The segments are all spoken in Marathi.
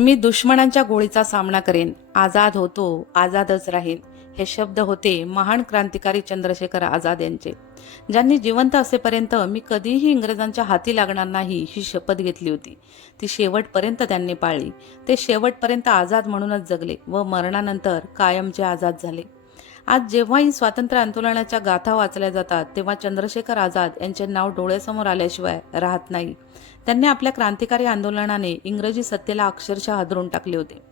मी दुश्मनांच्या गोळीचा सामना करेन आझाद होतो आझादच राहीन हे शब्द होते महान क्रांतिकारी चंद्रशेखर आझाद यांचे. ज्यांनी जिवंत असेपर्यंत मी कधीही इंग्रजांच्या हाती लागणार नाही ही शपथ घेतली होती. ती शेवटपर्यंत त्यांनी पाळली. ते शेवटपर्यंत आझाद म्हणूनच जगले व मरणानंतर कायमचे आझाद झाले. आज जेव्हाही स्वातंत्र्य आंदोलनाच्या गाथा वाचल्या जातात तेव्हा चंद्रशेखर आझाद यांचे नाव डोळ्यासमोर आल्याशिवाय राहत नाही. त्यांनी आपल्या क्रांतिकारी आंदोलनाने इंग्रजी सत्तेला अक्षरशः हादरून टाकले होते.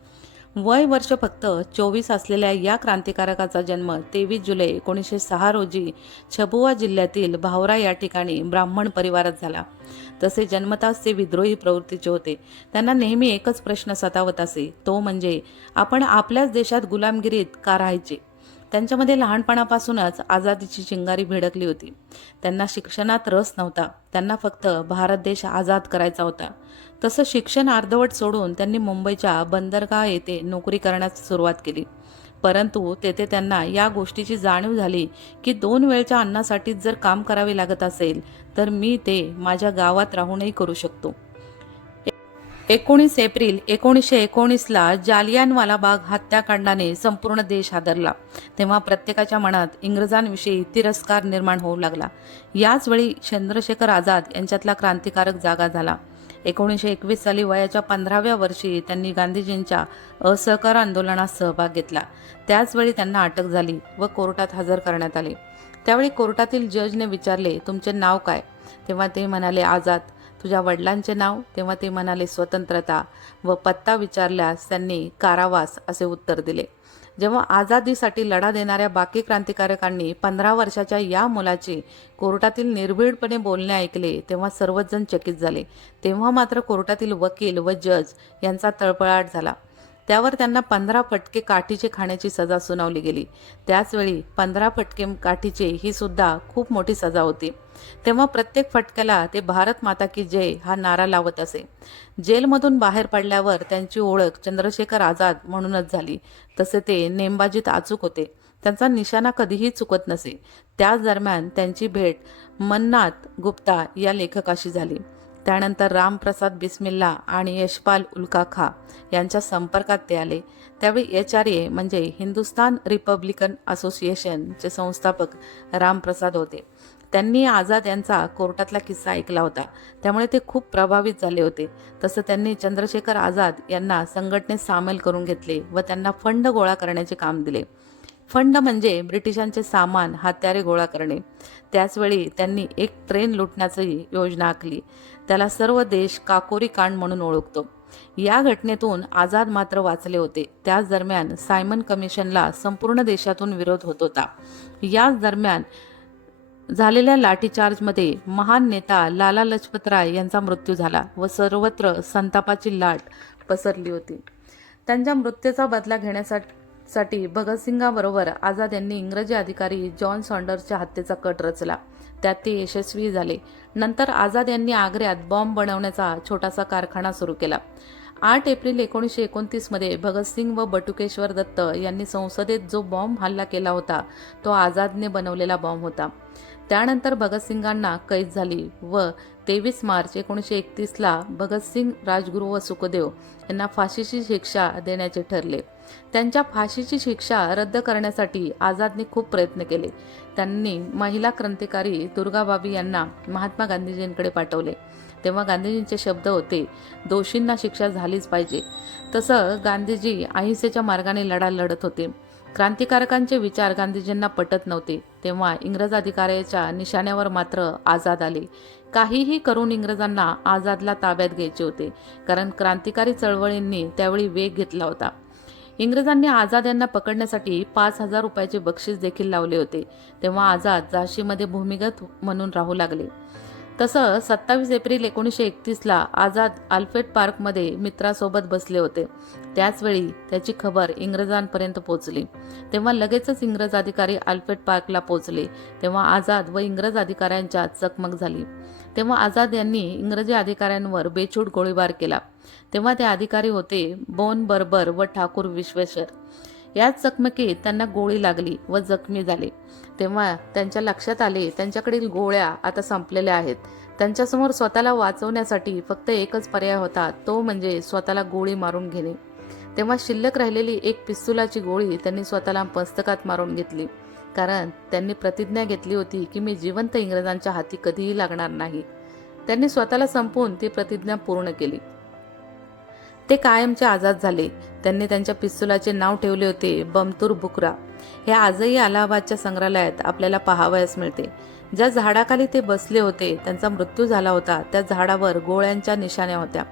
वय वर्ष फक्त चोवीस असलेल्या या क्रांतिकारकाचा जन्म तेवीस जुलै एकोणीसशे सहा रोजी छबुआ जिल्ह्यातील भावरा या ठिकाणी ब्राह्मण परिवारात झाला. तसे जन्मताच ते विद्रोही प्रवृत्तीचे होते. त्यांना नेहमी एकच प्रश्न सतावत असे तो म्हणजे आपण आपल्याच देशात गुलामगिरीत का राहायचे? त्यांच्यामध्ये लहानपणापासूनच आझादीची चिंगारी भिडकली होती. त्यांना शिक्षणात रस नव्हता. त्यांना फक्त भारत देश आझाद करायचा होता. तसं शिक्षण अर्धवट सोडून त्यांनी मुंबईच्या बंदरगाह येथे नोकरी करण्यास सुरुवात केली. परंतु तेथे त्यांना या गोष्टीची जाणीव झाली की दोन वेळच्या अन्नासाठी जर काम करावे लागत असेल तर मी ते माझ्या गावात राहूनही करू शकतो. एकोणीस एप्रिल एकोणीसशे एकोणीसला जालियानवाला बाग हत्याकांडाने संपूर्ण देश हादरला. तेव्हा प्रत्येकाच्या मनात इंग्रजांविषयी तिरस्कार निर्माण होऊ लागला. याचवेळी चंद्रशेखर आझाद यांच्यातला क्रांतिकारक जागा झाला. एकोणीसशे एकवीस साली वयाच्या पंधराव्या वर्षी त्यांनी गांधीजींच्या असहकार आंदोलनात सहभाग घेतला. त्याचवेळी त्यांना अटक झाली व कोर्टात हजर करण्यात आले. त्यावेळी कोर्टातील जजने विचारले तुमचे नाव काय? तेव्हा ते म्हणाले आझाद. तुझ्या वडिलांचे नाव? तेव्हा ते म्हणाले स्वतंत्रता. व पत्ता विचारल्यास त्यांनी कारावास असे उत्तर दिले. जेव्हा आझादीसाठी लढा देणाऱ्या बाकी क्रांतिकारकांनी पंधरा वर्षाच्या या मुलाचे कोर्टातील निर्भीडपणे बोलणे ऐकले तेव्हा सर्वजण चकित झाले. तेव्हा मात्र कोर्टातील वकील व जज यांचा तळपळाट झाला. त्यावर त्यांना पंधरा फटके काठीचे खाण्याची सजा सुनावली गेली. त्याचवेळी पंधरा फटके काठीचे ही सुद्धा खूप मोठी सजा होती. तेव्हा प्रत्येक फटक्याला ते भारत माता की जय हा नारा लावत असे. जेलमधून बाहेर पडल्यावर त्यांची ओळख चंद्रशेखर आझाद म्हणूनच झाली. तसे ते नेमबाजीत अचूक होते. त्यांचा निशाणा कधीही चुकत नसे. त्याच दरम्यान त्यांची भेट मन्नाथ गुप्ता या लेखकाशी झाली. त्यानंतर रामप्रसाद बिस्मिल्ला आणि यशपाल उल्काखा यांच्या संपर्कात ते आले. त्यावेळी एच आर ए म्हणजे हिंदुस्तान रिपब्लिकन असोसिएशनचे संस्थापक रामप्रसाद होते. त्यांनी आझाद यांचा कोर्टातला किस्सा ऐकला होता. त्यामुळे ते खूप प्रभावित झाले होते. तसं त्यांनी चंद्रशेखर आझाद यांना संघटनेत सामील करून घेतले व त्यांना फंड गोळा करण्याचे काम दिले. फंड म्हणजे ब्रिटिशांचे सामान हत्यारे गोळा करणे. त्याचवेळी त्यांनी एक ट्रेन लुटण्याची योजना आखली. त्याला सर्व देश काकोरी कांड म्हणून ओळखतो. या घटनेतून आझाद मात्र वाचले होते. त्याच दरम्यान सायमन कमिशनला संपूर्ण देशातून विरोध होत होता. याच दरम्यान झालेल्या लाठीचार्जमध्ये महान नेता लाला लजपतराय यांचा मृत्यू झाला व सर्वत्र संतापाची लाट पसरली होती. त्यांच्या मृत्यूचा बदला घेण्यासाठी साठी भगतसिंगाबरोबर आझाद यांनी इंग्रजी अधिकारी जॉन सॉन्डर्सच्या हत्येचा कट रचला. त्यात ते यशस्वी झाले. नंतर आझाद यांनी आग्र्यात बॉम्ब बनवण्याचा छोटासा कारखाना सुरू केला. आठ एप्रिल एकोणीसशे एकोणतीसमध्ये भगतसिंग व बटुकेश्वर दत्त यांनी संसदेत जो बॉम्ब हल्ला केला होता तो आझादने बनवलेला बॉम्ब होता. त्यानंतर भगतसिंगांना कैद झाली व तेवीस मार्च एकोणीसशे एकतीसला भगतसिंग राजगुरू व सुखदेव यांना फाशीची शिक्षा देण्याचे ठरले. त्यांच्या फाशीची शिक्षा रद्द करण्यासाठी आझादने खूप प्रयत्न केले. त्यांनी महिला क्रांतिकारी दुर्गाबाबी यांना महात्मा गांधीजींकडे पाठवले. तेव्हा गांधीजींचे शब्द होते दोषींना शिक्षा झालीच पाहिजे. तसं गांधीजी अहिंसेच्या मार्गाने लढा लढत होते. क्रांतिकारकांचे विचार गांधीजींना पटत नव्हते. तेव्हा इंग्रज अधिकाऱ्याच्या निशाण्यावर मात्र आझाद आले. काहीही करून इंग्रजांना आझादला ताब्यात घ्यायचे होते कारण क्रांतिकारी चळवळींनी त्यावेळी वेग घेतला होता. इंग्रजांनी आझाद यांना पकडण्यासाठी पाच हजार रुपयाचे बक्षीस देखील लावले होते. तेव्हा आझाद झाशीमध्ये भूमिगत म्हणून राहू लागले. तसं सत्तावीस एप्रिल एकोणीसशे एकतीसला आझाद आल्फेट पार्कमध्ये मित्रासोबत बसले होते. त्याचवेळी त्याची खबर इंग्रजांपर्यंत पोहोचली. तेव्हा लगेचच इंग्रज अधिकारी आल्फेट पार्कला पोहोचले. तेव्हा आझाद व इंग्रज अधिकाऱ्यांच्या चकमक झाली. तेव्हा आझाद यांनी इंग्रजी अधिकाऱ्यांवर बेछूट गोळीबार केला. तेव्हा ते अधिकारी होते बोन बर्बर व ठाकूर विश्वेश्वर. याच चकमकीत त्यांना गोळी लागली व जखमी झाले. तेव्हा त्यांच्या लक्षात आले त्यांच्याकडील गोळ्या आता संपलेल्या आहेत. त्यांच्यासमोर स्वतःला वाचवण्यासाठी फक्त एकच पर्याय होता तो म्हणजे स्वतःला गोळी मारून घेणे. तेव्हा शिल्लक राहिलेली एक पिस्तुलाची गोळी त्यांनी स्वतःला मस्तकात मारून घेतली. कारण त्यांनी प्रतिज्ञा घेतली होती की मी जिवंत इंग्रजांच्या हाती कधीही लागणार नाही. त्यांनी स्वतःला संपवून ती प्रतिज्ञा पूर्ण केली. ते कायमचे आझाद झाले. त्यांनी त्यांच्या पिस्तुलाचे नाव ठेवले होते बमतूर बुकरा. हे आजही अलाहाबादच्या संग्रहालयात आपल्याला पाहावयास मिळते. ज्या झाडाखाली ते बसले होते त्यांचा मृत्यू झाला होता त्या झाडावर गोळ्यांच्या निशाण्या होत्या.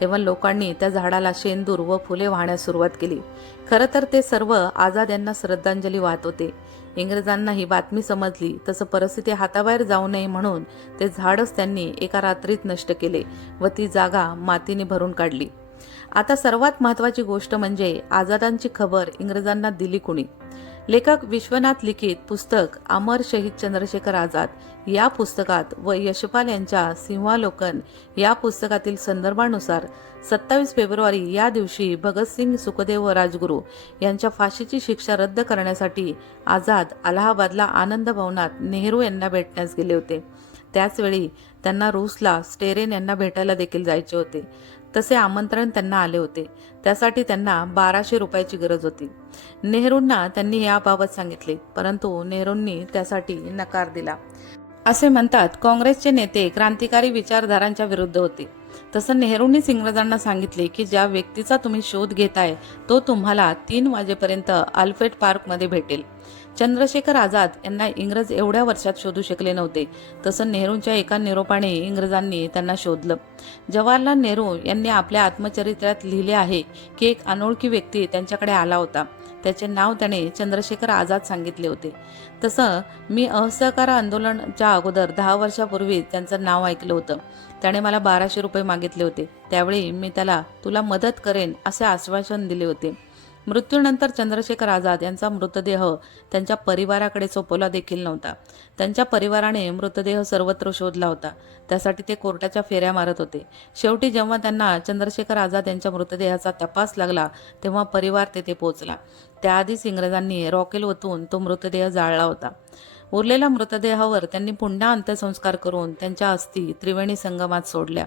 तेव्हा लोकांनी त्या झाडाला शेंदूर व फुले वाहण्यास सुरुवात केली. खरं तर ते सर्व आझाद यांना श्रद्धांजली वाहत होते. इंग्रजांना ही बातमी समजली तसं परिस्थिती हाताबाहेर जाऊ नये म्हणून ते झाडच त्यांनी एका रात्रीत नष्ट केले व ती जागा मातीने भरून काढली. आता सर्वात महत्वाची गोष्ट म्हणजे आझादांची खबर इंग्रजांना दिली कुणी? लेखक विश्वनाथ लिखित पुस्तक अमर शहीद चंद्रशेखर आझाद या पुस्तकात व यशपाल यांच्या सिंहालोकन या पुस्तकातील संदर्भानुसार सत्तावीस फेब्रुवारी या दिवशी भगतसिंग सुखदेव व राजगुरू यांच्या फाशीची शिक्षा रद्द करण्यासाठी आझाद अलाहाबादला आनंद भवनात नेहरू यांना भेटण्यास गेले होते. त्याचवेळी त्यांना रूसला स्टेरेन यांना भेटायला देखील जायचे होते. तसे आमंत्रण त्यांना आले होते. त्यासाठी त्यांना बाराशे रुपयाची गरज होती. नेहरूंना त्यांनी याबाबत सांगितले परंतु नेहरूंनी त्यासाठी नकार दिला. असे म्हणतात काँग्रेसचे नेते क्रांतिकारी विचारधारांच्या विरुद्ध होते. तसं नेहरूंनीच इंग्रजांना सांगितले की ज्या व्यक्तीचा तुम्ही शोध घेताय तो तुम्हाला तीन वाजेपर्यंत अल्फेट पार्कमध्ये भेटेल. चंद्रशेखर आझाद यांना इंग्रज एवढ्या वर्षात शोधू शकले नव्हते तसं नेहरूंच्या एका निरोपाने इंग्रजांनी त्यांना शोधलं. जवाहरलाल नेहरू यांनी आपल्या आत्मचरित्रात लिहिले आहे की एक अनोळखी व्यक्ती त्यांच्याकडे आला होता. त्याचे नाव त्याने चंद्रशेखर आझाद सांगितले होते. तसं मी असहकार आंदोलनच्या अगोदर दहा वर्षापूर्वी त्यांचं नाव ऐकलं होतं. त्याने मला बाराशे रुपये मागितले होते. त्यावेळी मी त्याला तुला मदत करेन असे आश्वासन दिले होते. मृत्यूनंतर चंद्रशेखर आझाद यांचा मृतदेह त्यांच्या परिवाराकडे सोपवला देखील नव्हता. त्यांच्या परिवाराने मृतदेह सर्वत्र शोधला होता. त्यासाठी ते कोर्टाच्या फेऱ्या मारत होते. शेवटी जेव्हा त्यांना चंद्रशेखर आझाद यांच्या मृतदेहाचा तपास लागला तेव्हा परिवार तेथे पोहोचला. त्याआधीच इंग्रजांनी रॉकेल ओतून तो मृतदेह जाळला होता. उरलेल्या मृतदेहावर त्यांनी पुन्हा अंत्यसंस्कार करून त्यांच्या अस्थी त्रिवेणी संगमात सोडल्या.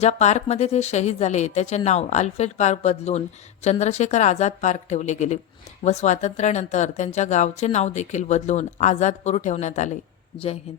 ज्या पार्कमध्ये ते शहीद झाले त्याचे नाव आल्फेड पार्क बदलून चंद्रशेखर आझाद पार्क ठेवले गेले व स्वातंत्र्यानंतर त्यांच्या गावचे नाव देखील बदलून आझादपूर ठेवण्यात आले. जय हिंद.